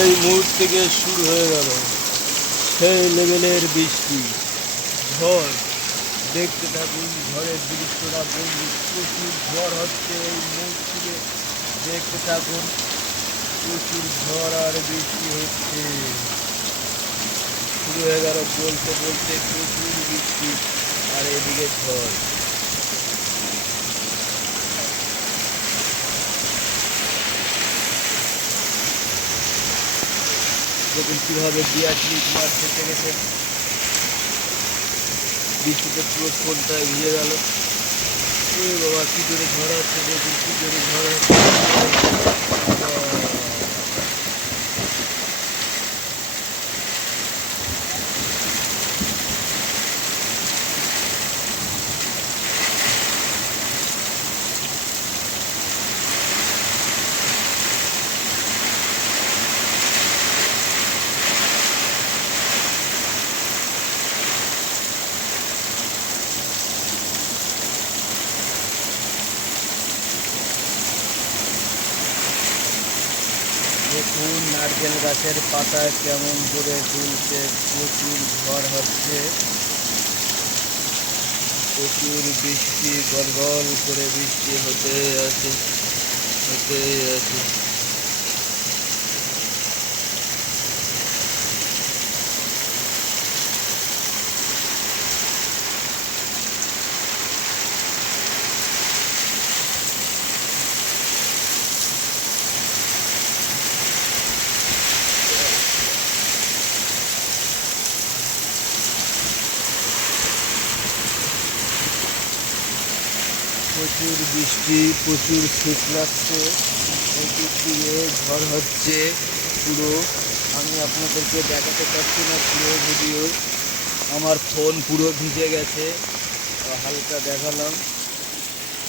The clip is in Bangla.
এই মুহূর্ত থেকে শুরু হয়ে গেল সেই লেভেলের বৃষ্টি, ঝড়। দেখতে থাকুন ঝড়ের দৃশ্যটা বন্ধু, প্রচুর ঝড় হচ্ছে এই মুহূর্ত থেকে। দেখতে থাকুন প্রচুর ঝড় আর বৃষ্টি হচ্ছে। শুরু হয়ে গেল বলতে বলতে প্রচুর বৃষ্টি আর এদিকে ঝড়। দেখুন কীভাবে ডিয়াটলিক মাঠ ফেটে গেছে, বৃষ্টিতে পুরো ফোনটায় ভিজে গেল। ওই বাবা কী জোরে ঝড় হচ্ছে, দেখুন কী জোরে ঝড় হচ্ছে। দেখুন নারকেল গাছের পাতা কেমন করে দুলছে, প্রচুর ঝড় হচ্ছে, প্রচুর বৃষ্টি, গলগল করে বৃষ্টি হতে আছে, হতে আছে। প্রচুর বৃষ্টি, প্রচুর শীত লাগছে, প্রচুর দিয়ে ঝড় হচ্ছে পুরো। আমি আপনাদেরকে দেখাতে পারছি না পুরো ভিডিও, আমার ফোন পুরো ভিজে গেছে, হালকা দেখালাম।